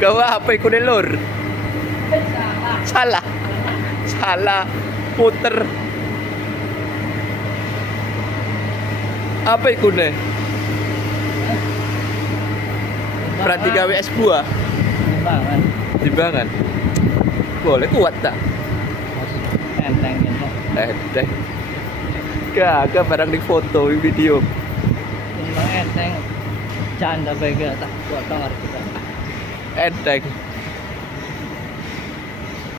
Gawa apa iku lur? Salah. Salah. Puter. Apa iku ne? Berarti gawe es buah. Timbangan. Timbangan. Boleh kuat tak? Enteng gitu. Enteng. Gak barang di foto, di video. Timbang enteng. Canda baik tak kuat kita. Enteng.